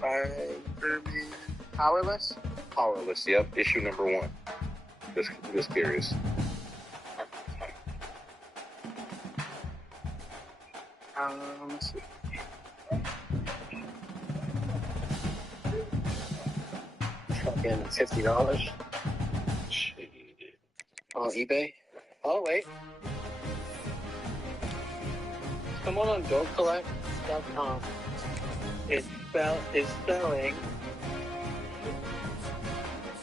Spider-Man Powerless? Powerless, yep. Issue number 1. Just curious. Let's see. Fucking $50 on eBay. Oh wait, someone on GoCollect.com is selling.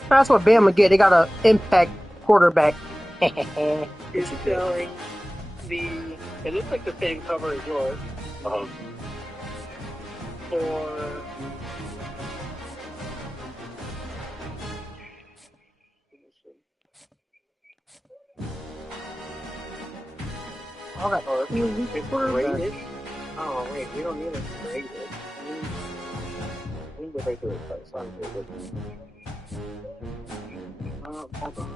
That's what Bama get. They got an impact quarterback. Is selling the. It looks like the same cover as yours. For Okay. it's graded. Oh wait, we don't need it graded. We can go right to it. It's not graded. Hold on.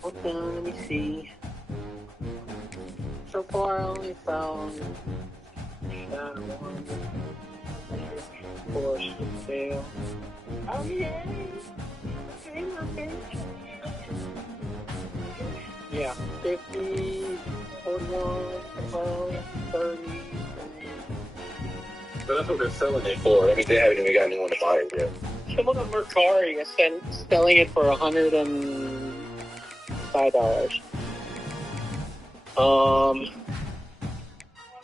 Hold on, let me see. So far, I only found that one. For sale. Oh yeah. Okay. Yeah, 50, 41, 30. So that's what they're selling it for. I mean, they haven't even got anyone to buy it yet. Someone on Mercari is selling it for $105.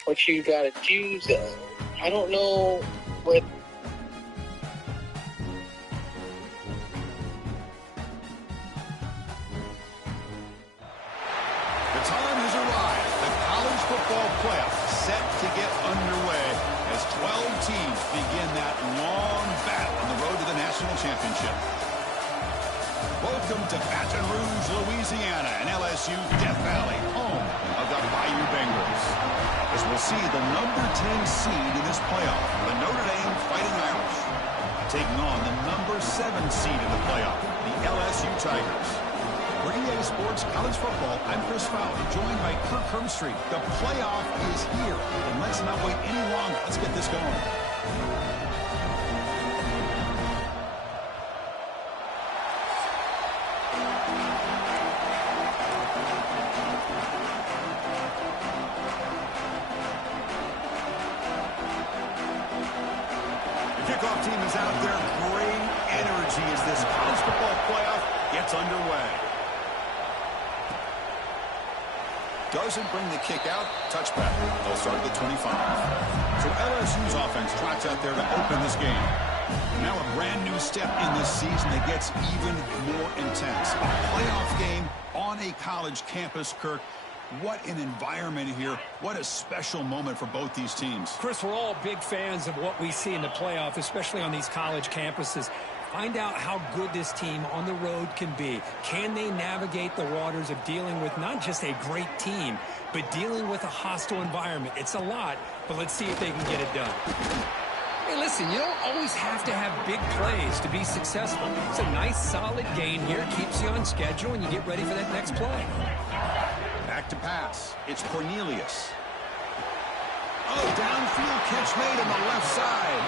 What you gotta choose? I don't know what. The time has arrived. The college football playoff set to get underway as 12 teams begin that long battle on the road to the national championship. Welcome to Baton Rouge, Louisiana, and LSU Death Valley, home of the Bayou Bengals. As we'll see the number 10 seed in this playoff, the Notre Dame Fighting Irish, taking on the number 7 seed in the playoff, the LSU Tigers. For EA Sports College Football, I'm Chris Fowler, joined by Kirk Hermstreet. The playoff is here, and let's not wait any longer. Let's get this going. The kickoff team is out there. Great energy as this college football playoff gets underway. Doesn't bring the kick out. Touchback. They'll start at the 25. So LSU's offense trots out there to open this game. Now a brand new step in this season that gets even more intense. A playoff game on a college campus, Kirk. What an environment here. What a special moment for both these teams. Chris, we're all big fans of what we see in the playoff, especially on these college campuses. Find out how good this team on the road can be. Can they navigate the waters of dealing with not just a great team, but dealing with a hostile environment? It's a lot, but let's see if they can get it done. Hey, listen, you don't always have to have big plays to be successful. It's a nice, solid gain here. Keeps you on schedule, and you get ready for that next play. Back to pass. It's Cornelius. Oh, downfield catch made on the left side.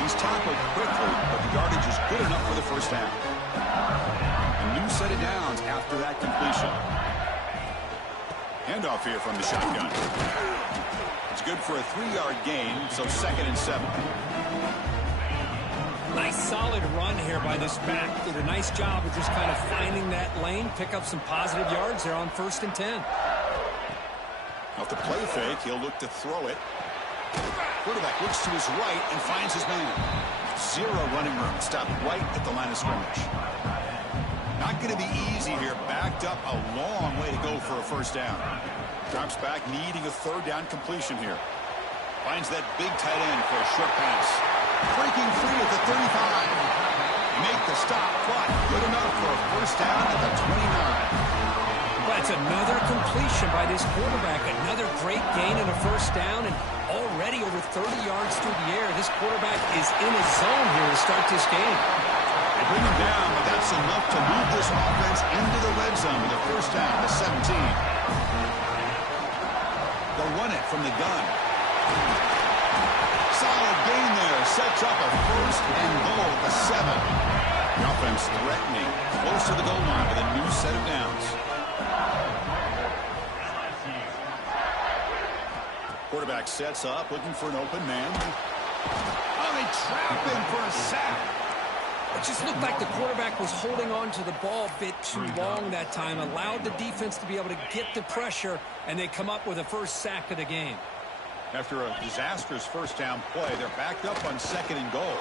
He's tackled quickly, but the yardage is good enough for the first down. A new set of downs after that completion. Handoff here from the shotgun. It's good for a 3-yard gain, so 2nd and 7. Nice solid run here by this back. Did a nice job of just kind of finding that lane, pick up some positive yards there on 1st and 10. Off the play fake, he'll look to throw it. Quarterback looks to his right and finds his man. 0 running room. Stopped right at the line of scrimmage. Not going to be easy here. Backed up a long way to go for a first down. Drops back, needing a 3rd down completion here. Finds that big tight end for a short pass. Breaking free at the 35. Make the stop, but good enough for a first down at the 29. That's another completion by this quarterback. Another great gain and a first down, and already over 30 yards through the air. This quarterback is in his zone here to start this game. They bring him down, but that's enough to move this offense into the red zone with a first down to 17. They'll run it from the gun. Solid gain there. Sets up a first and goal at the 7. The offense threatening. Close to the goal line with a new set of downs. Quarterback sets up, looking for an open man. Oh, they trap him for a sack. It just looked like the quarterback was holding on to the ball a bit too long that time, allowed the defense to be able to get the pressure, and they come up with a first sack of the game. After a disastrous first down play, they're backed up on 2nd and goal.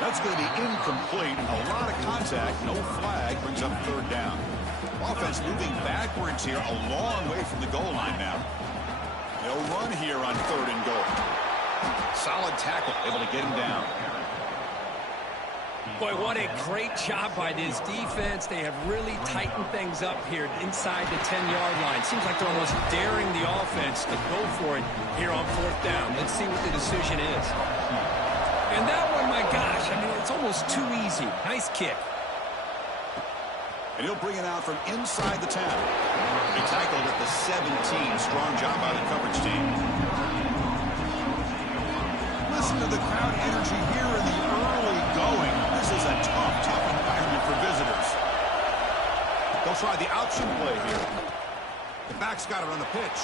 That's going to be incomplete. A lot of contact, no flag, brings up 3rd down. Offense moving backwards here, a long way from the goal line now. They'll run here on 3rd and goal. Solid tackle, able to get him down. Boy, what a great job by this defense. They have really tightened things up here inside the 10-yard line. Seems like they're almost daring the offense to go for it here on 4th down. Let's see what the decision is. And that one, my gosh, I mean, it's almost too easy. Nice kick. And he'll bring it out from inside the 10. He tackled at the 17. Strong job by the coverage team. Listen to the crowd energy here in the early going. This is a tough environment for visitors. They'll try the option play here. The back's got it on the pitch.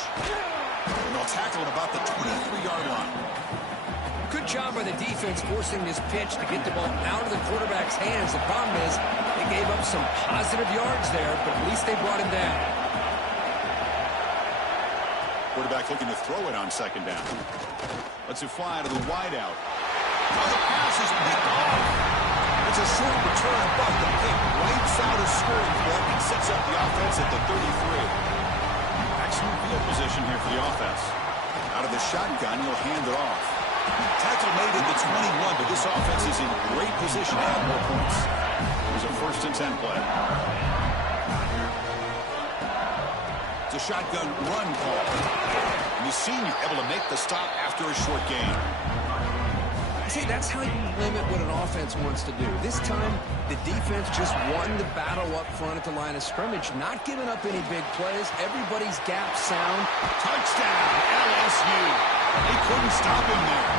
And they'll tackle at about the 23-yard line. Good job by the defense forcing this pitch to get the ball out of the quarterback's hands. The problem is they gave up some positive yards there, but at least they brought him down. Quarterback looking to throw it on 2nd down. Let's it fly to the wideout. Oh, the pass is picked off. It's a short return, but the pick wipes out a scoring threat and sets up the offense at the 33. Excellent field position here for the offense. Out of the shotgun, he'll hand it off. Tackle made at the 21, but this offense is in great position to add more points. There's a 1st and 10 play. It's a shotgun run call. And the senior able to make the stop after a short gain. See, that's how you limit what an offense wants to do. This time, the defense just won the battle up front at the line of scrimmage, not giving up any big plays. Everybody's gap sound. Touchdown, LSU. They couldn't stop him there.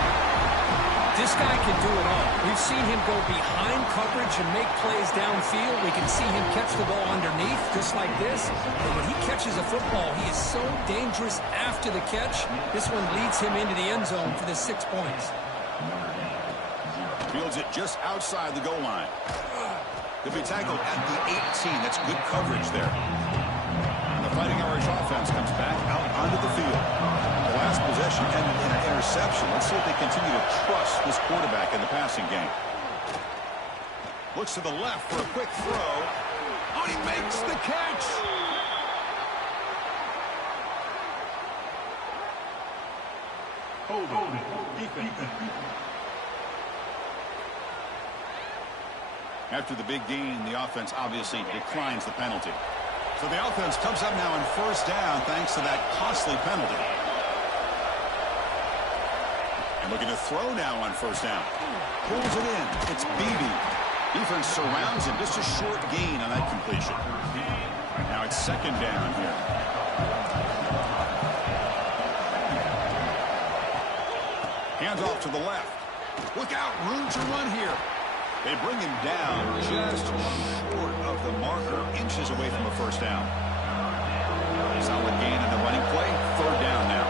This guy can do it all. We've seen him go behind coverage and make plays downfield. We can see him catch the ball underneath, just like this. But when he catches a football, he is so dangerous after the catch. This one leads him into the end zone for the 6 points. Fields it just outside the goal line. He'll be tackled at the 18. That's good coverage there. And the Fighting Irish offense comes back out onto the field. The last possession ended in an interception. Let's see if they continue to trust this quarterback in the passing game. Looks to the left for a quick throw. Oh, he makes the catch. Hold it. Defense. After the big gain, the offense obviously declines the penalty. So the offense comes up now on 1st down thanks to that costly penalty. And looking to throw now on 1st down. Pulls it in. It's Beebe. Defense surrounds him. Just a short gain on that completion. Now it's 2nd down here. Hands off to the left. Look out. Room to run here. They bring him down just short of the marker, inches away from a 1st down. Solid gain in the running play. 3rd down now.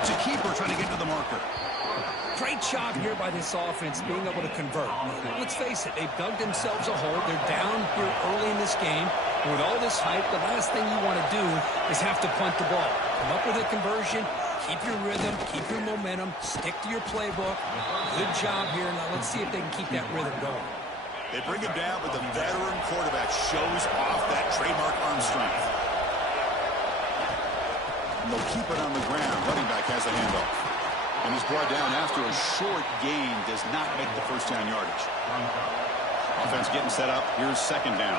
It's a keeper trying to get to the marker. Great job here by this offense being able to convert. Let's face it, they've dug themselves a hole. They're down here early in this game. With all this hype, the last thing you want to do is have to punt the ball. Come up with a conversion. Keep your rhythm, keep your momentum, stick to your playbook. Good job here. Now let's see if they can keep that rhythm going. They bring him down, but the veteran quarterback shows off that trademark arm strength. And they'll keep it on the ground. Running back has the handoff. And he's brought down after a short gain. Does not make the 1st down yardage. Offense getting set up. Here's 2nd down.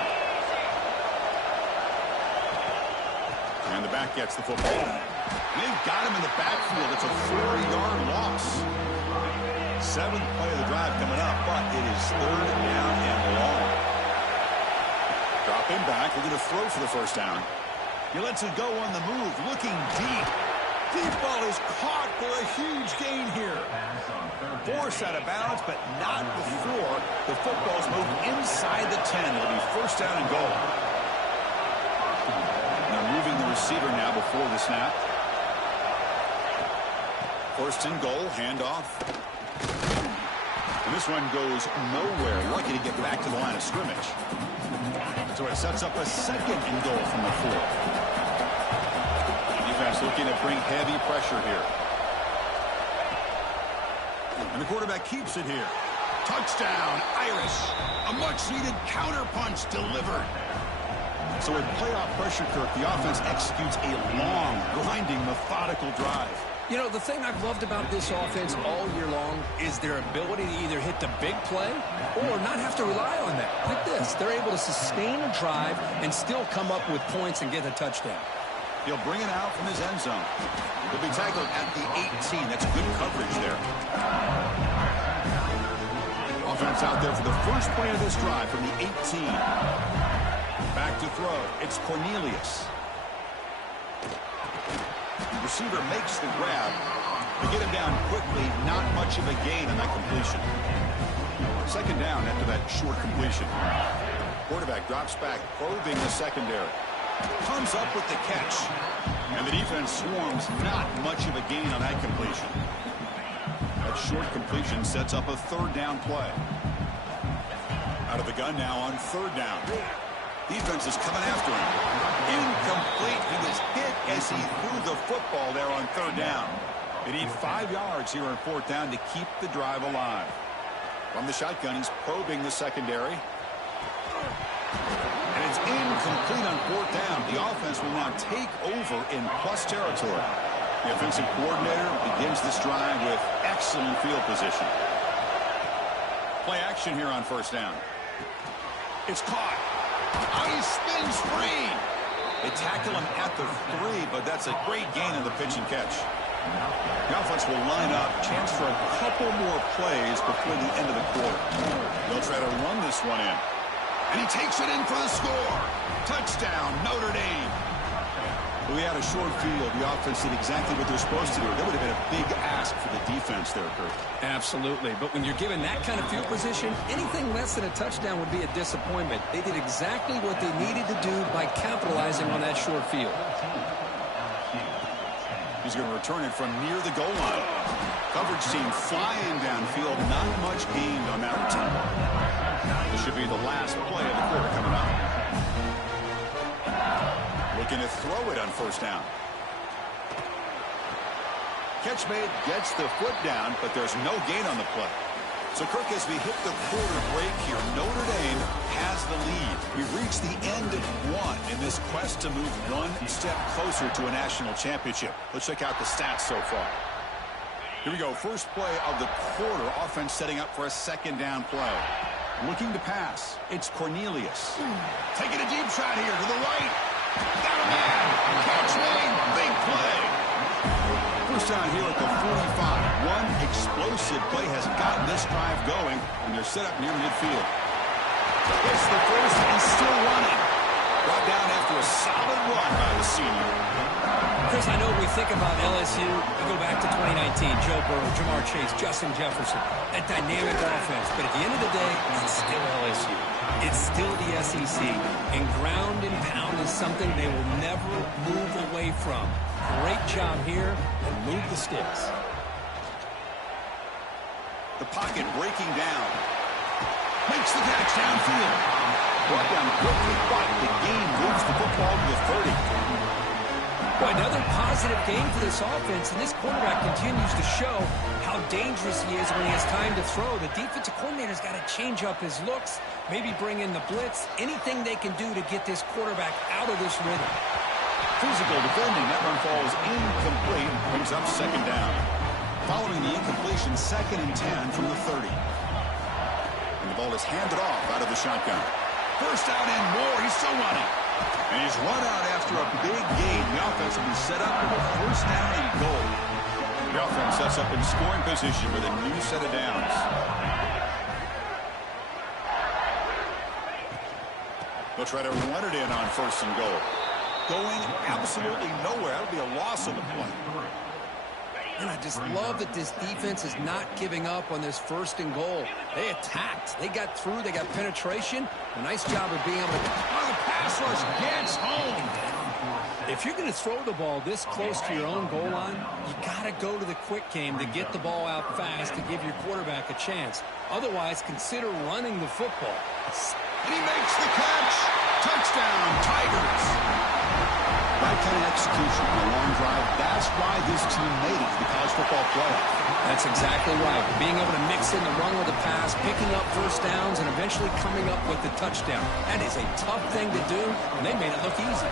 And the back gets the football. They've got him in the backfield. It's a 4-yard loss. 7th play of the drive coming up, but it is 3rd down and long. Drop him back. Looking to throw for the 1st down. He lets it go on the move. Looking deep. huge gain here. Forced out of bounds, but not before the football's moved inside the 10. It'll be first down and goal. They're moving the receiver now before the snap. First and goal, handoff. And this one goes nowhere. Lucky to get back to the line of scrimmage. So it sets up a second and goal from the 4. Defense looking to bring heavy pressure here. And the quarterback keeps it here. Touchdown, Irish. A much-needed counterpunch delivered. So with playoff pressure, Kirk, the offense executes a long, grinding, methodical drive. You know, the thing I've loved about this offense all year long is their ability to either hit the big play or not have to rely on that. Like this, they're able to sustain a drive and still come up with points and get a touchdown. He'll bring it out from his end zone. He'll be tackled at the 18. That's good coverage there. Offense out there for the first play of this drive from the 18. Back to throw. It's Cornelius. The receiver makes the grab. To get him down quickly, not much of a gain on that completion. Second down after that short completion. Quarterback drops back, probing the secondary. Comes up with the catch. And the defense swarms, not much of a gain on that completion. That short completion sets up a third down play. Out of the gun now on third down. Defense is coming after him. Incomplete. He was hit as he threw the football there on third down. They need 5 yards here on fourth down to keep the drive alive. From the shotgun, he's probing the secondary. And it's incomplete on fourth down. The offense will now take over in plus territory. The offensive coordinator begins this drive with excellent field position. Play action here on first down. It's caught. He spins free. They tackle him at the 3, but that's a great gain in the pitch and catch. The offense will line up. Chance for a couple more plays before the end of the quarter. They'll try to run this one in. And he takes it in for the score. Touchdown, Notre Dame. We had a short field. The offense did exactly what they're supposed to do. That would have been a big ask for the defense there, Kurt. Absolutely. But when you're given that kind of field position, anything less than a touchdown would be a disappointment. They did exactly what they needed to do by capitalizing on that short field. He's going to return it from near the goal line. Coverage team flying downfield. Not much gained on that return. This should be the last play of the quarter coming up. Looking to throw it on first down. Catch made, gets the foot down, but there's no gain on the play. So, Kirk, as we hit the quarter break here, Notre Dame has the lead. We've reached the end of one in this quest to move one step closer to a national championship. Let's check out the stats so far. Here we go. First play of the quarter. Offense setting up for a second down play. Looking to pass. It's Cornelius. Taking a deep shot here to the right. Got a man. Catch made. Big play. First down here at the 45. One explosive play has gotten this drive going, and they're set up near midfield. It's the first and still running. Brought down after a solid run by the senior. Chris, I know we think about LSU, we go back to 2019, Joe Burrow, Jamar Chase, Justin Jefferson, that dynamic offense. But at the end of the day, it's still LSU. It's still the SEC. And ground and pound is something they will never move away from. Great job here, and move the sticks. The pocket breaking down. Makes the catch downfield. Brought down quickly, but the game moves the football to the 30. Boy, another positive game for this offense, and this quarterback continues to show how dangerous he is when he has time to throw. The defensive coordinator's got to change up his looks, maybe bring in the blitz, anything they can do to get this quarterback out of this rhythm. Physical defending. That one falls incomplete. Brings up second down. Following the incompletion, second and 10 from the 30. And the ball is handed off out of the shotgun. First down and more. He's still running. And he's run out after a big gain. The offense will be set up with a first down and goal. The offense sets up in scoring position with a new set of downs. They'll try to run it in on first and goal. Going absolutely nowhere. That'll be a loss on the play. And I just love that this defense is not giving up on this 1st and goal. They attacked. They got through. They got penetration. A nice job of being able to... Oh, the pass rush gets home. If you're going to throw the ball this close to your own goal line, you got to go to the quick game to get the ball out fast to give your quarterback a chance. Otherwise, consider running the football. And he makes the catch. Touchdown, Tigers. Right kind of execution on a long drive. That's why this team made it to the college football playoff. That's exactly right. Being able to mix in the run with the pass, picking up 1st downs, and eventually coming up with the touchdown. That is a tough thing to do, and they made it look easy.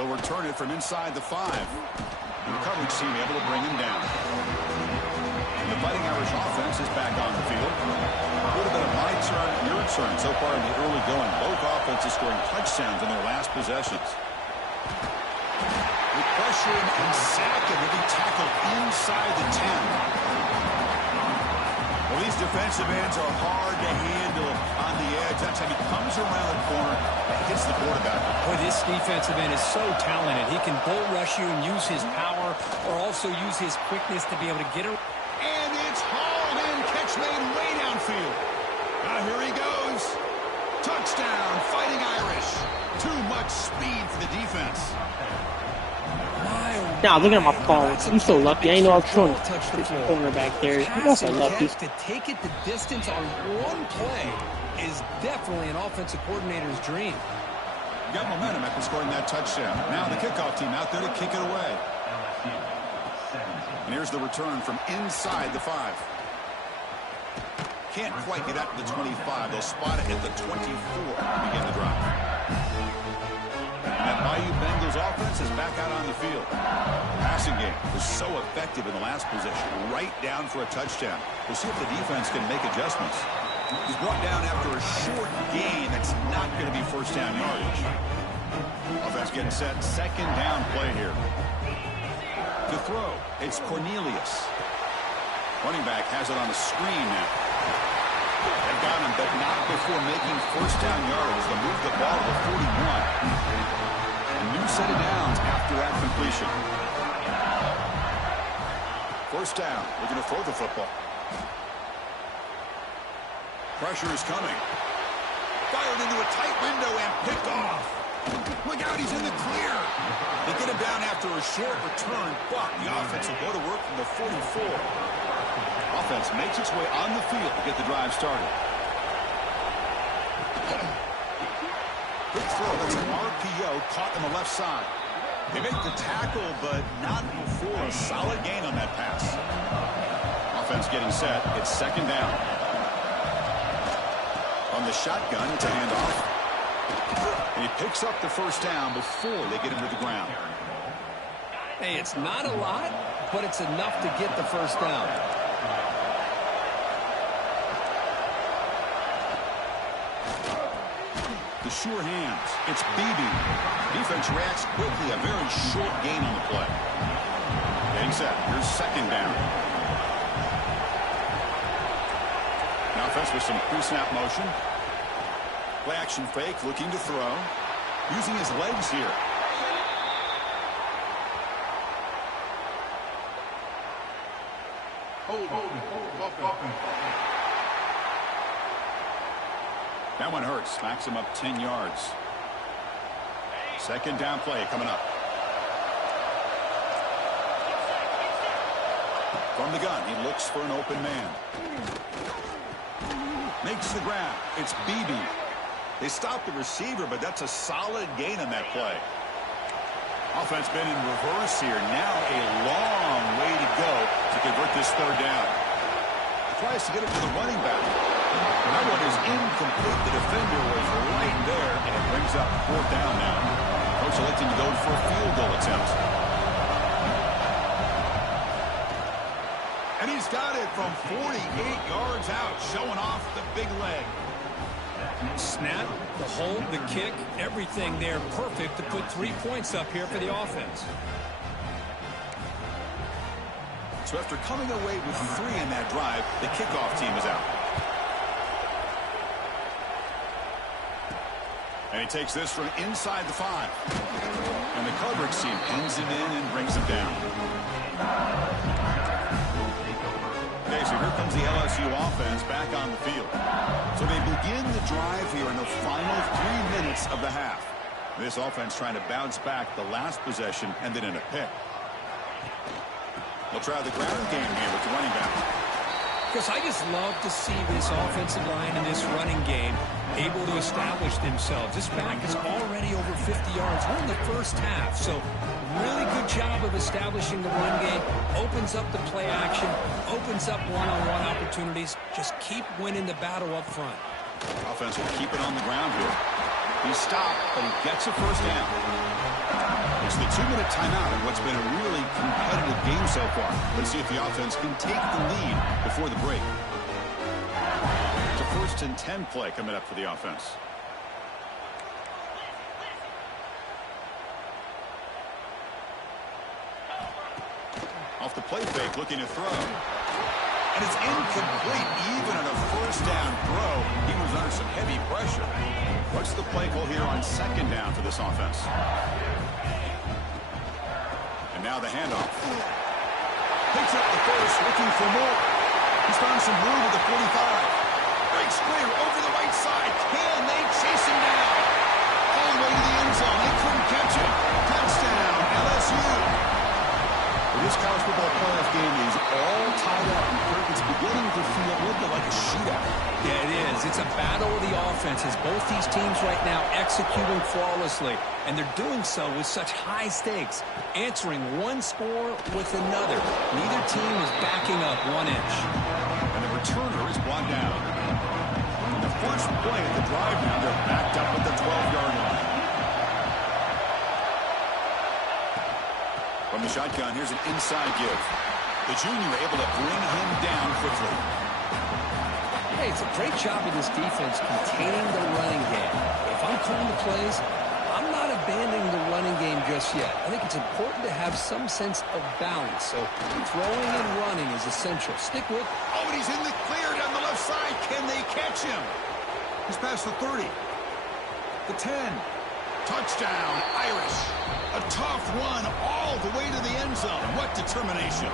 They'll return it from inside the 5. And the coverage team able to bring him down. And the Fighting Irish offense is back on the field. A little bit of my turn, your turn so far in the early going. Both offenses scoring touchdowns in their last possessions. We pressure him and sack him. He'll be tackled inside the 10. Well, these defensive ends are hard to handle on the edge. That time he comes around the corner and hits the quarterback. Boy, this defensive end is so talented. He can bull rush you and use his power, or also use his quickness to be able to get around. And it's hauled in. Catch made way downfield. Now here he goes. Touchdown, Fighting Irish. Too much speed for the defense. Nah, look at my phone. I'm so lucky. I ain't know I was throwing this corner back there. You guys are lucky. To take it the distance on one play is definitely an offensive coordinator's dream. Got momentum after scoring that touchdown. Now the kickoff team out there to kick it away. And here's the return from inside the 5. Can't quite get out to the 25. They'll spot it at the 24 to begin the drive. And that Bayou Bengals offense is back out on the field. Passing game was so effective in the last possession, right down for a touchdown. We'll see if the defense can make adjustments. He's brought down after a short gain that's not going to be 1st down yardage. Offense getting set. 2nd down play here. To throw, it's Cornelius. Running back has it on the screen now. They've got him, but not before making 1st down yardage. They'll move the ball to 41. A new set of downs after that completion. 1st down. We're going to throw the football. Pressure is coming. Fired into a tight window and picked off. Look out, he's in the clear. They get him down after a short return, but the offense will go to work from the 44. Offense makes its way on the field to get the drive started. Quick throw, that's an RPO, caught on the left side. They make the tackle, but not before a solid gain on that pass. Offense getting set, it's 2nd down. On the shotgun, it's a handoff. And he picks up the 1st down before they get him to the ground. Hey, it's not a lot, but it's enough to get the 1st down. The sure hands. It's Beebe. Defense reacts quickly. A very short gain on the play. Getting set. Here's 2nd down. Now offense with some pre-snap motion. Play action fake. Looking to throw. Using his legs here. That one hurts. Smacks him up 10 yards. 2nd down play coming up. From the gun, he looks for an open man. Makes the grab. It's Beebe. They stopped the receiver, but that's a solid gain on that play. Offense been in reverse here. Now a long way to go to convert this 3rd down. Tries to get it to the running back. That one is incomplete. The defender was right there, and it brings up 4th down now. Coach electing to go for a field goal attempt. And he's got it from 48 yards out, showing off the big leg. Snap, the hold, the kick, everything there perfect to put 3 points up here for the offense. So after coming away with 3 in that drive, the kickoff team is out. And he takes this from inside the 5. And the coverage team pins him in and brings him down. Okay, so here comes the LSU offense back on the field. So they begin the drive here in the final 3 minutes of the half. This offense trying to bounce back the last possession and then in a pick. They'll try the ground game here with the running back. Because I just love to see this offensive line and this running game able to establish themselves. This back is already over 50 yards. We're in the first half, so really good job of establishing the run game. Opens up the play action, opens up one-on-one opportunities. Just keep winning the battle up front. Offense will keep it on the ground here. He stopped, but he gets a first down. It's the 2-minute timeout in what's been a really competitive game so far. Let's see if the offense can take the lead before the break. It's a 1st and 10 play coming up for the offense. Off the play fake, looking to throw. And it's incomplete. Even on a first down throw, he was under some heavy pressure. What's the play call here on 2nd down for this offense? And now the handoff. Picks up the first, looking for more. He's found some room at the 45. Breaks clear over the right side. Can they chase him down? All the way to the end zone. They couldn't catch him. Touchdown, LSU. This college football playoff game is all tied up. It's beginning to feel a little bit like a shootout. Yeah, it is. It's a battle of the offenses. Both these teams right now executing flawlessly, and they're doing so with such high stakes, answering one score with another. Neither team is backing up 1 inch. And the returner is brought down. And the first play at the drive now, they're backed up at the 12-yard line. From the shotgun, here's an inside give. The junior able to bring him down quickly. Hey, it's a great job of this defense containing the running game. If I'm calling the plays, I'm not abandoning the running game just yet. I think it's important to have some sense of balance. So throwing and running is essential. Stick with. Oh, and he's in the clear down the left side. Can they catch him? He's past the 30. The 10. Touchdown, Irish. A tough one all the way to the end zone. What determination.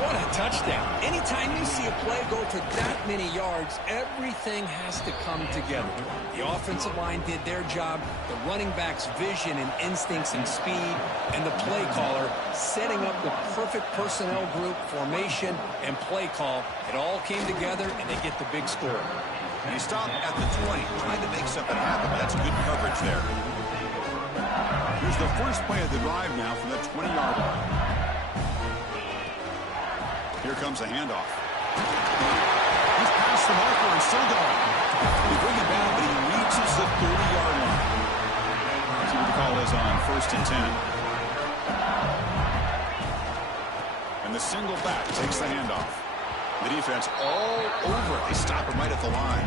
What a touchdown. Anytime you see a play go for that many yards, everything has to come together. The offensive line did their job, the running back's vision and instincts and speed, and the play caller setting up the perfect personnel group, formation, and play call. It all came together, and they get the big score. And he stopped at the 20, trying to make something happen. That's good coverage there. Here's the first play of the drive now from the 20-yard line. Here comes a handoff. He's past the marker and still going. They bring him down, but he reaches the 30-yard line. Let's see what the call is on 1st and 10. And the single back takes the handoff. The defense all over it. They stop him right at the line.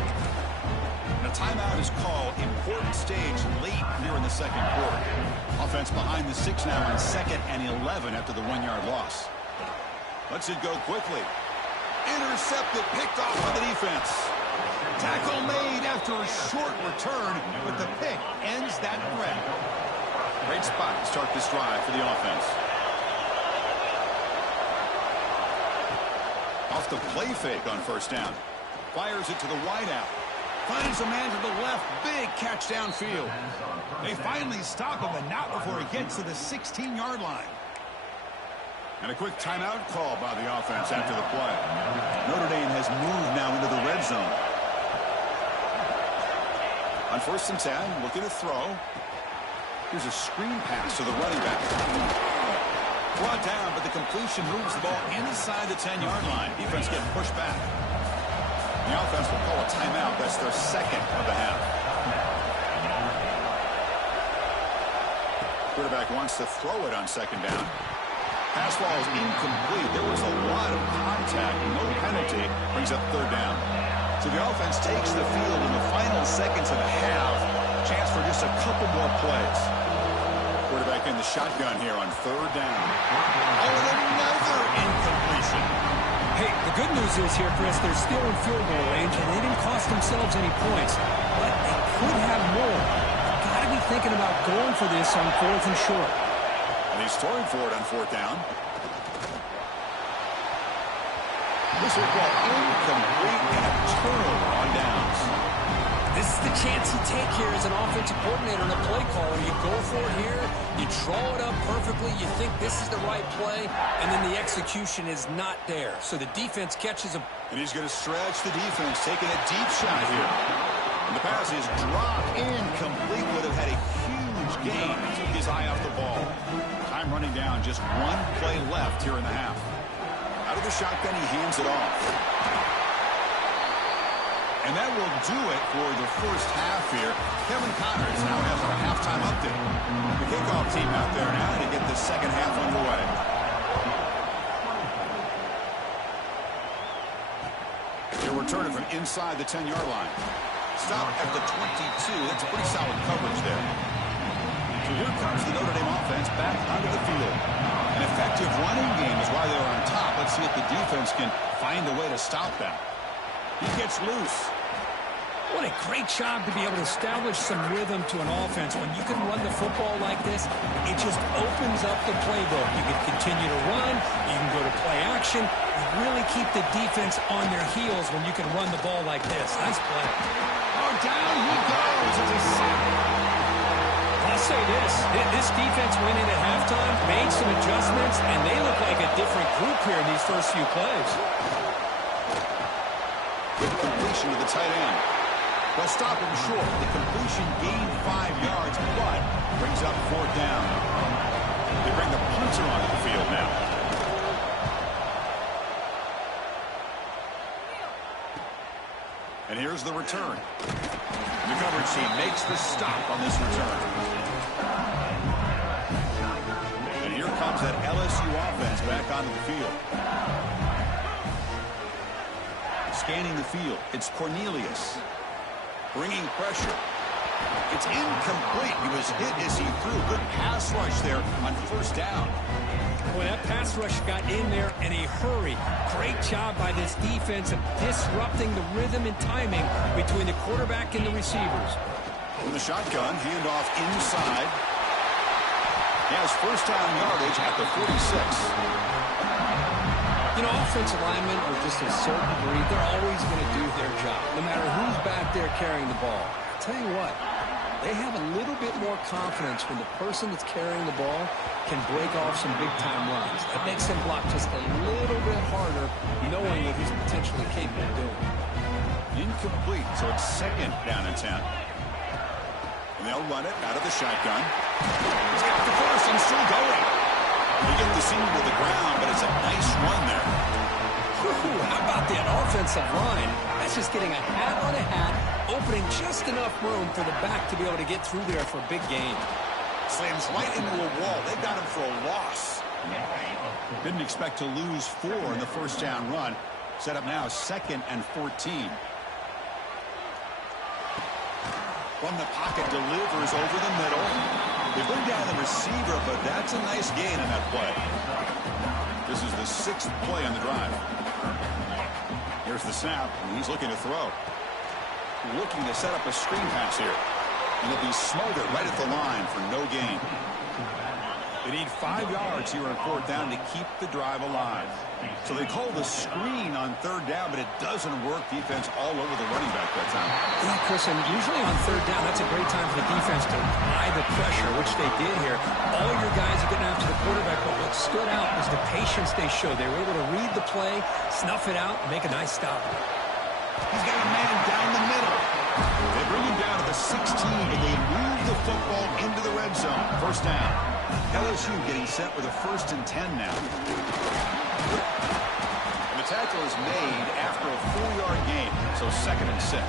And a timeout is called. Important stage late here in the 2nd quarter. Offense behind the 6 now on 2nd and 11 after the 1-yard loss. Lets it go quickly. Intercepted, picked off by the defense. Tackle made after a short return, but the pick ends that threat. Great spot to start this drive for the offense. Off the play fake on 1st down. Fires it to the wideout. Finds a man to the left. Big catch downfield. They finally stop him, but not before he gets to the 16-yard line. And a quick timeout call by the offense after the play. Notre Dame has moved now into the red zone. On 1st and 10, looking to throw. Here's a screen pass to the running back. Brought down, but the completion moves the ball inside the 10-yard line. Defense getting pushed back. The offense will call a timeout. That's their 2nd of the half. Quarterback wants to throw it on 2nd down. Pass ball is incomplete. There was a lot of contact. No penalty. Brings up 3rd down. So the offense takes the field in the final seconds of the half. Chance for just a couple more plays. Quarterback in the shotgun here on 3rd down. Oh, and another incompletion. Hey, the good news is here, Chris, they're still in field goal range, and they didn't cost themselves any points. But they could have more. Got to be thinking about going for this on 4th and short. And he's throwing for it on 4th down. This will go incomplete and a turnover on downs. This is the chance you take here as an offensive coordinator and a play caller. You go for it here, you draw it up perfectly, you think this is the right play, and then the execution is not there. So the defense catches him. And he's going to stretch the defense, taking a deep shot here. And the pass is dropped incomplete. Would have had a huge gain. Took his eye off the ball. Time running down, just one play left here in the half. Out of the shotgun, he hands it off. And that will do it for the first half here. Kevin Connors now has our halftime update. The kickoff team out there now to get the second half underway. They're returning from inside the 10-yard line. Stop at the 22. That's a pretty solid coverage there. So here comes the Notre Dame offense back onto the field. An effective running game is why they're on top. Let's see if the defense can find a way to stop them. He gets loose. What a great job to be able to establish some rhythm to an offense. When you can run the football like this, it just opens up the playbook. You can continue to run. You can go to play action. You really keep the defense on their heels when you can run the ball like this. Nice play. Oh, down he goes. It's a sack. I'll say this defense went in at halftime, made some adjustments, and they look like a different group here in these first few plays. Good completion to the tight end. They'll stop him short. The completion gained 5 yards, but brings up 4th down. They bring the punter onto the field now. And here's the return. The coverage team makes the stop on this return. And here comes that LSU offense back onto the field. Scanning the field, it's Cornelius. Bringing pressure. It's incomplete. He was hit as he threw. Good pass rush there on 1st down. Boy, that pass rush got in there in a hurry. Great job by this defense of disrupting the rhythm and timing between the quarterback and the receivers. From the shotgun, handoff inside. He has 1st down yardage at the 46. You know, offensive linemen are just a certain breed. They're always going to do their job, no matter who's back there carrying the ball. I'll tell you what, they have a little bit more confidence when the person that's carrying the ball can break off some big-time runs. It makes them block just a little bit harder, knowing what he's potentially capable of doing. Incomplete, so it's 2nd down and 10. And they'll run it out of the shotgun. He's got the first and still going. They get the seam to the ground, but it's a nice run there. Ooh, how about that offensive line? That's just getting a hat on a hat, opening just enough room for the back to be able to get through there for a big gain. Slams right into a wall. They've got him for a loss. Didn't expect to lose 4 in the 1st down run. Set up now 2nd and 14. From the pocket, delivers over the middle. They bring down the receiver, but that's a nice gain on that play. This is the 6th play on the drive. Here's the snap, and he's looking to throw. Looking to set up a screen pass here. And it'll be smothered right at the line for no gain. They need 5 yards here on 4th down to keep the drive alive. So they call the screen on 3rd down, but it doesn't work. Defense all over the running back that time. Yeah, Chris, and usually on 3rd down, that's a great time for the defense to apply the pressure, which they did here. All your guys are getting after the quarterback, but what stood out was the patience they showed. They were able to read the play, snuff it out, and make a nice stop. He's got a man down the middle. They bring him down to the 16, and they move the football into the red zone. 1st down. LSU getting set with a 1st and 10 now. And the tackle is made after a 4-yard gain, so 2nd and 6.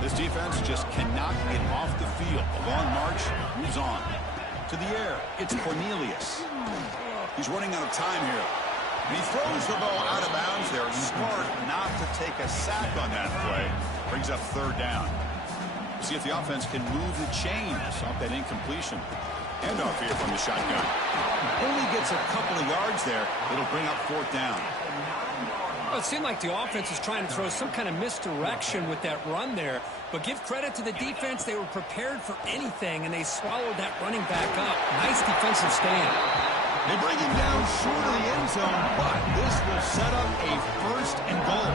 This defense just cannot get off the field. A long march moves on. To the air, it's Cornelius. He's running out of time here. And he throws the ball out of bounds there. Smart not to take a sack on that play. Brings up 3rd down. See if the offense can move the chains off that incompletion. Handoff here from the shotgun. Only gets a couple of yards there. It'll bring up 4th down. Well, it seemed like the offense was trying to throw some kind of misdirection with that run there. But give credit to the defense. They were prepared for anything, and they swallowed that running back up. Nice defensive stand. They bring him down short of the end zone, but this will set up a 1st and goal.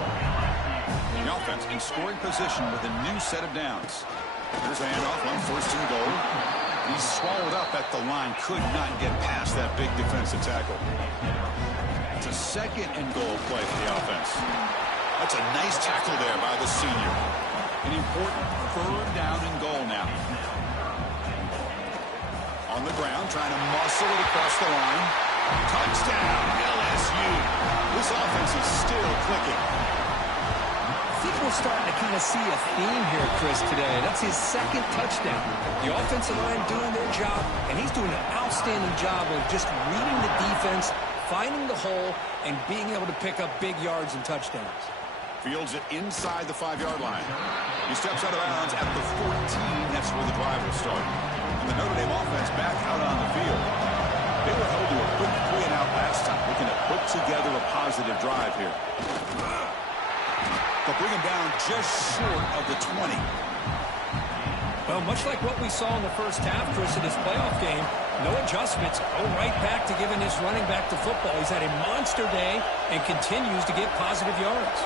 The offense in scoring position with a new set of downs. Here's a handoff on 1st and goal. He's swallowed up at the line. Could not get past that big defensive tackle. It's a 2nd and goal play for the offense. That's a nice tackle there by the senior. An important 3rd down and goal now. On the ground, trying to muscle it across the line. Touchdown, LSU. This offense is still clicking. I think we're starting to kind of see a theme here, Chris, today. That's his 2nd touchdown. The offensive line doing their job, and he's doing an outstanding job of just reading the defense, finding the hole, and being able to pick up big yards and touchdowns. Fields it inside the 5-yard line. He steps out of bounds at the 14. That's where the drive will start. And the Notre Dame offense back out on the field. They were held to a quick 3-and-out last time, looking to put together a positive drive here. They'll bring him down just short of the 20. Well, much like what we saw in the first half, Chris, in this playoff game, no adjustments. Go right back to giving this running back to football. He's had a monster day and continues to get positive yards.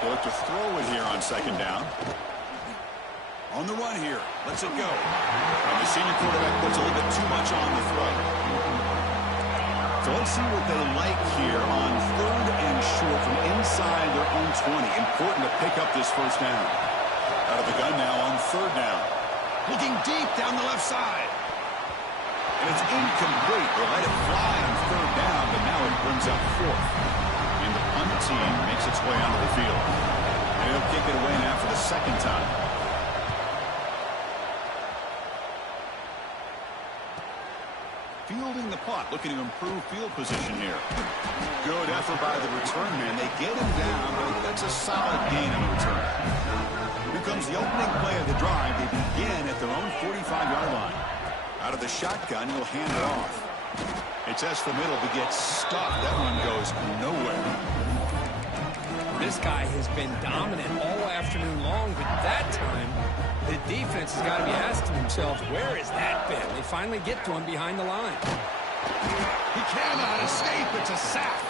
They look to throw it here on 2nd down. On the run here. Lets it go. And the senior quarterback puts a little bit too much on the throw. So let's see what they like here on 3rd and short from inside their own 20. Important to pick up this 1st down. Out of the gun now on 3rd down. Looking deep down the left side. And it's incomplete. They let it fly on 3rd down, but now it brings up 4th. And the punt team makes its way onto the field. And they'll kick it away now for the 2nd time. Fielding the punt, looking to improve field position here. Good effort by the return man. They get him down, but that's a solid gain on the return. Here comes the opening play of the drive. They begin at their own 45-yard line. Out of the shotgun, he'll hand it off. They test the middle, but gets stuffed. That one goes nowhere. This guy has been dominant all afternoon long, but that time, the defense has got to be asking themselves, where has that been? They finally get to him behind the line. He cannot escape. It's a sack.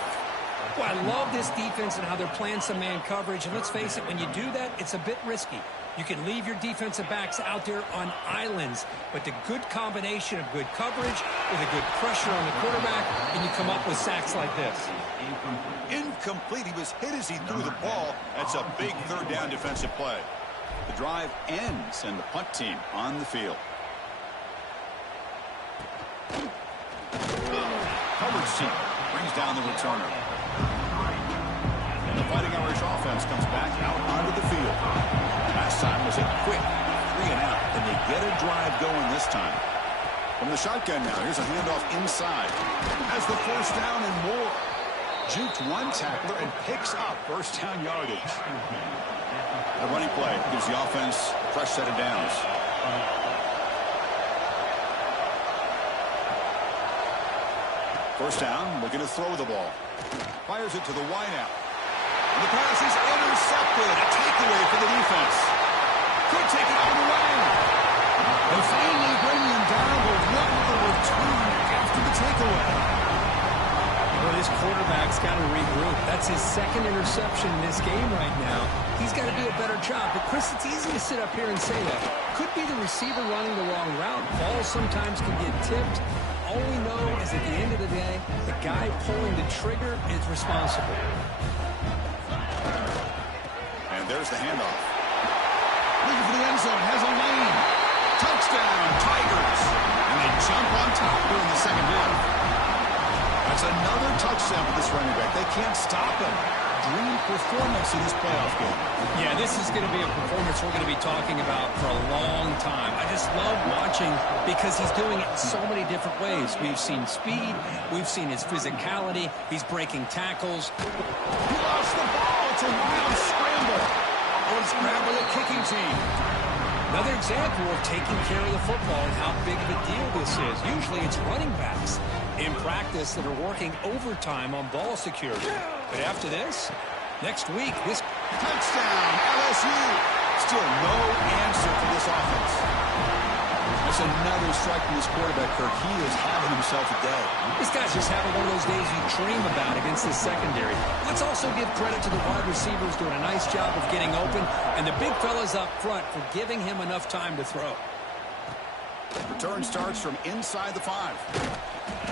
Well, I love this defense and how they're playing some man coverage. And let's face it, when you do that, it's a bit risky. You can leave your defensive backs out there on islands, but the good combination of good coverage with a good pressure on the quarterback, and you come up with sacks like this. Incomplete. He was hit as he threw the ball. That's a big 3rd down defensive play. The drive ends, and the punt team on the field. Coverage team brings down the returner. And the Fighting Irish offense comes back out onto the field. Last time was a quick 3-and-out, and they get a drive going this time. From the shotgun now, here's a handoff inside. Has the 1st down and more. Juked one tackler and picks up 1st down yardage. The running play gives the offense a fresh set of downs. First down, looking to throw the ball. Fires it to the wideout. And the pass is intercepted. A takeaway for the defense. Could take it all the way. They finally bring him down, but what a return after the takeaway. Well, this quarterback's got to regroup. That's his 2nd interception in this game right now. He's got to do a better job. But, Chris, it's easy to sit up here and say that. Could be the receiver running the wrong route. Balls sometimes can get tipped. All we know is at the end of the day, the guy pulling the trigger is responsible. And there's the handoff. Looking for the end zone. Has a lane. Touchdown, Tigers. And they jump on top during the 2nd half. That's another touchdown for this running back. They can't stop him. Dream performance in this playoff game. Yeah, this is going to be a performance we're going to be talking about for a long time. I just love watching because he's doing it in so many different ways. We've seen speed. We've seen his physicality. He's breaking tackles. He lost the ball. It's a wild scramble. Oh, it's grabbed by the kicking team. Another example of taking care of the football and how big of a deal this is. Usually it's running backs in practice that are working overtime on ball security. But after this, next week, this touchdown, LSU. Still no answer for this offense. That's another strike from this quarterback, Kirk. He is having himself a day. This guy's just having one of those days you dream about against this secondary. Let's also give credit to the wide receivers doing a nice job of getting open, and the big fellas up front for giving him enough time to throw. Return starts from inside the 5.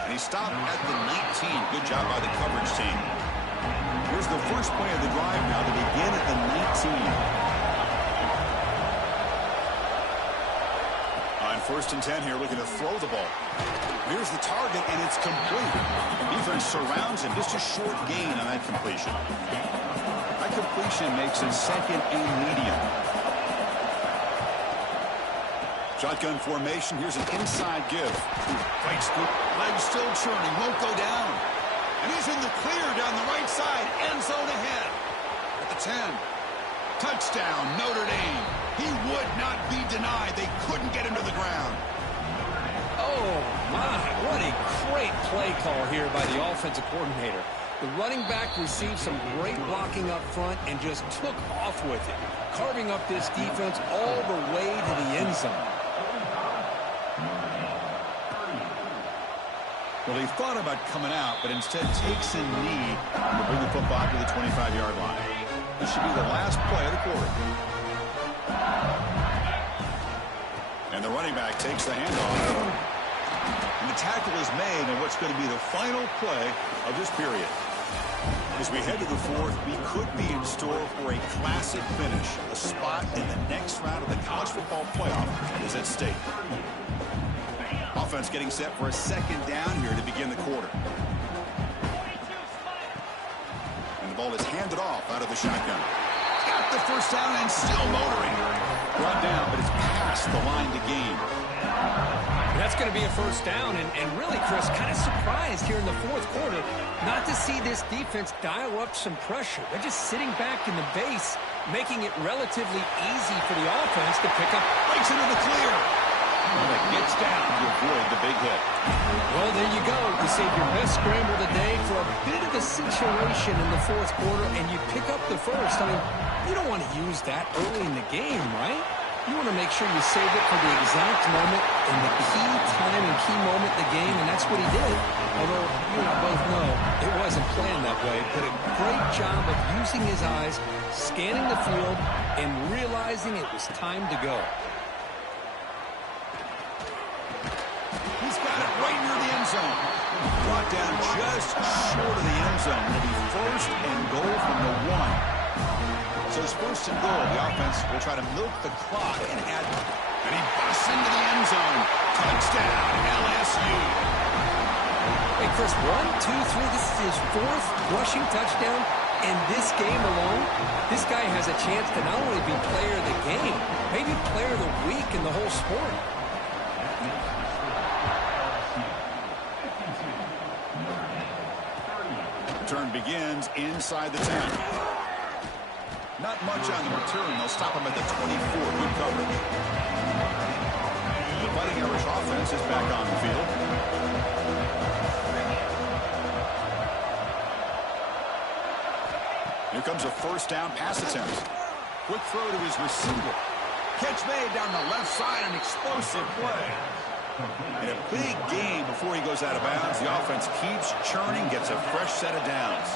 And he stopped at the 19. Good job by the coverage team. Here's the first play of the drive now to begin at the 19. On 1st and 10 here, looking to throw the ball. Here's the target, and it's complete. Defense surrounds him. Just a short gain on that completion. That completion makes it 2nd and medium. Shotgun formation. Here's an inside give. Right scoop. Legs still churning. Won't go down. And he's in the clear down the right side. End zone ahead. At the 10. Touchdown, Notre Dame. He would not be denied. They couldn't get him to the ground. Oh, my. What a great play call here by the offensive coordinator. The running back received some great blocking up front and just took off with it, carving up this defense all the way to the end zone. Well, he thought about coming out, but instead takes a knee to bring the football to the 25-yard line. This should be the last play of the quarter. And the running back takes the handoff. And the tackle is made on what's going to be the final play of this period. As we head to the 4th, we could be in store for a classic finish. A spot in the next round of the college football playoff is at stake. Offense getting set for a 2nd down here to begin the quarter. And the ball is handed off out of the shotgun. Got the first down and still motoring. Brought down, but it's past the line to gain. That's going to be a first down, and really, Chris, kind of surprised here in the 4th quarter not to see this defense dial up some pressure. They're just sitting back in the base, making it relatively easy for the offense to pick up. Breaks into the clear. And it gets down to avoid the big hit. Well, there you go. You save your best scramble today for a bit of a situation in the 4th quarter, and you pick up the first. I mean, you don't want to use that early in the game, right? You want to make sure you save it for the exact moment and the key time and key moment in the game, and that's what he did. Although you and I both know it wasn't planned that way, but a great job of using his eyes, scanning the field, and realizing it was time to go. He's got it right near the end zone. Brought down just short of the end zone. It'll be 1st and goal from the 1. So it's 1st and goal. The offense will try to milk the clock and add. And he busts into the end zone. Touchdown, LSU. Hey, Chris, 1, 2, 3. This is his 4th rushing touchdown. And this game alone, this guy has a chance to not only be player of the game, maybe player of the week in the whole sport. Return begins inside the 10. Not much on the return. They'll stop him at the 24. Good coverage. The Fighting Irish offense is back on the field. Here comes a 1st down pass attempt. Quick throw to his receiver. Catch made down the left side. An explosive play. And a big game before he goes out of bounds. The offense keeps churning, gets a fresh set of downs.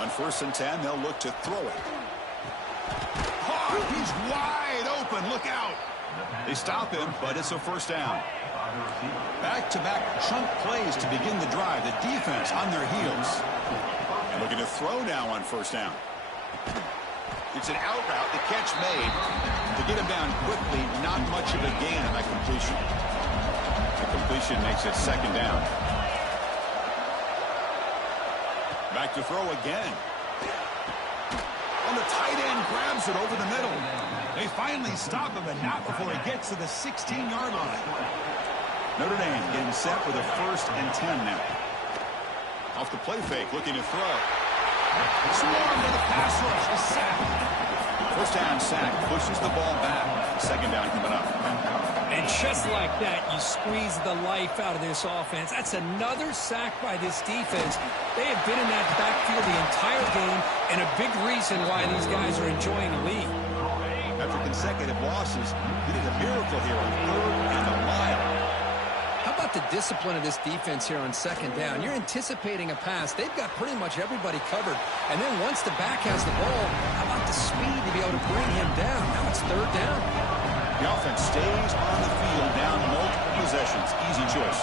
On 1st and 10, they'll look to throw it. Oh, he's wide open. Look out. They stop him, but it's a 1st down. Back-to-back chunk plays to begin the drive. The defense on their heels. And looking to throw now on 1st down. It's an out route. The catch made. To get him down quickly, not much of a gain on that completion. The completion makes it 2nd down. Back to throw again. And the tight end grabs it over the middle. They finally stop him, but not before he gets to the 16-yard line. Notre Dame getting set with a 1st and 10 now. Off the play fake, looking to throw. Swarm to the pass rush. A sack. First down sack pushes the ball back. Second down coming up. And just like that, you squeeze the life out of this offense. That's another sack by this defense. They have been in that backfield the entire game, and a big reason why these guys are enjoying the lead. After consecutive losses, he did a miracle here on 3rd and a mile. How about the discipline of this defense here on second down? You're anticipating a pass. They've got pretty much everybody covered. And then once the back has the ball, how about the speed to be able to bring him down? Now it's 3rd down. The offense stays on the field down multiple possessions. Easy choice.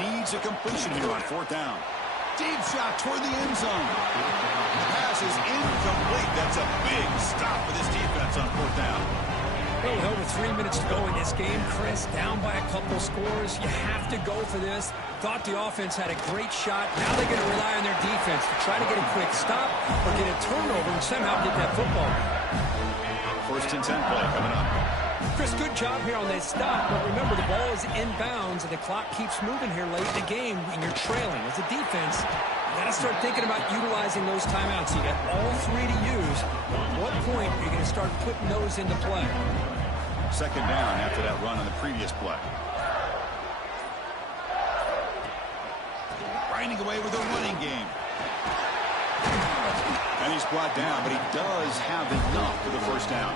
Needs a completion here on 4th down. Deep shot toward the end zone. The pass is incomplete. That's a big stop for this defense on 4th down. Well, with over 3 minutes to go in this game, Chris, down by a couple scores, you have to go for this. Thought the offense had a great shot. Now they're going to rely on their defense to try to get a quick stop or get a turnover and somehow get that football. 1st and 10 play coming up. Chris, good job here on that stop, but remember the ball is inbounds and the clock keeps moving here late in the game and you're trailing. As a defense, you got to start thinking about utilizing those timeouts. You got all 3 to use. At what point are you going to start putting those into play? Second down after that run on the previous play. Grinding away with a running game. And he's brought down, but he does have enough for the 1st down.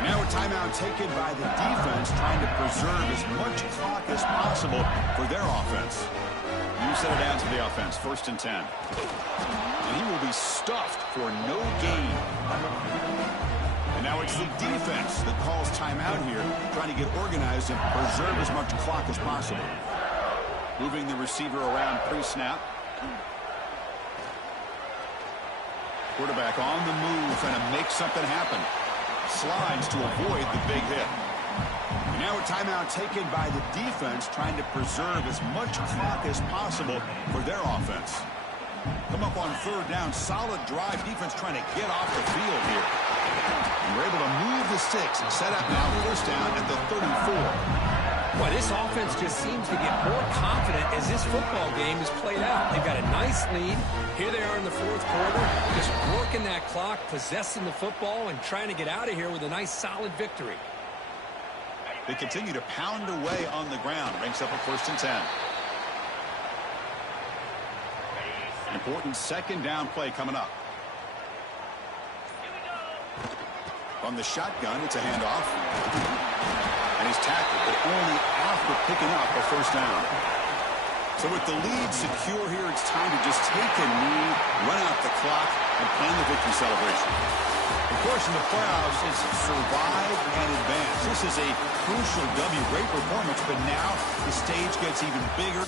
And now a timeout taken by the defense, trying to preserve as much clock as possible for their offense. You set it down to the offense, 1st and 10. And he will be stuffed for no gain. And now it's the defense that calls timeout here, trying to get organized and preserve as much clock as possible. Moving the receiver around pre-snap. Quarterback on the move, trying to make something happen. Slides to avoid the big hit. And now a timeout taken by the defense, trying to preserve as much clock as possible for their offense. Come up on 3rd down, solid drive. Defense trying to get off the field here. And we're able to move the sticks. Set up now 1st down at the 34. Boy, this offense just seems to get more confident as this football game is played out. They've got a nice lead. Here they are in the 4th quarter, just working that clock, possessing the football, and trying to get out of here with a nice, solid victory. They continue to pound away on the ground. Ranks up at 1st and 10. Important 2nd down play coming up. From the shotgun, it's a handoff. And he's tackled, but only after picking up a 1st down. So with the lead secure here, it's time to just take a knee, run out the clock, and plan the victory celebration. Of course, in the playoffs, it's survive and advance. This is a crucial W. Great performance, but now the stage gets even bigger.